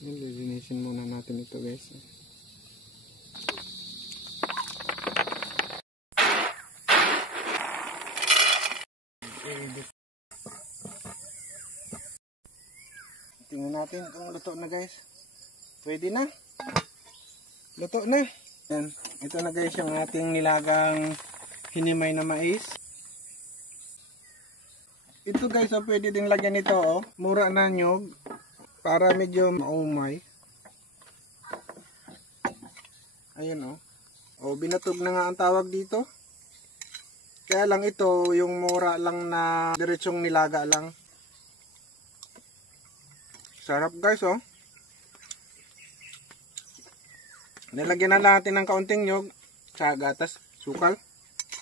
Yan, lilinisin muna natin ito guys. Tingnan natin kung luto na guys. Pwede na. Luto na. Yan. Ito na guys yung ating nilagang hinimay na mais. Ito guys, oh, pwede ding lagyan nito, oh. Mura na nyog para medyo maumay. Ayun, oh. Oh, binatog na nga ang tawag dito. Kaya lang ito, yung mura lang na diretsong nilaga lang. Sarap guys, oh. Nilagyan na natin ng kaunting nyog, tsaga, tas sukal.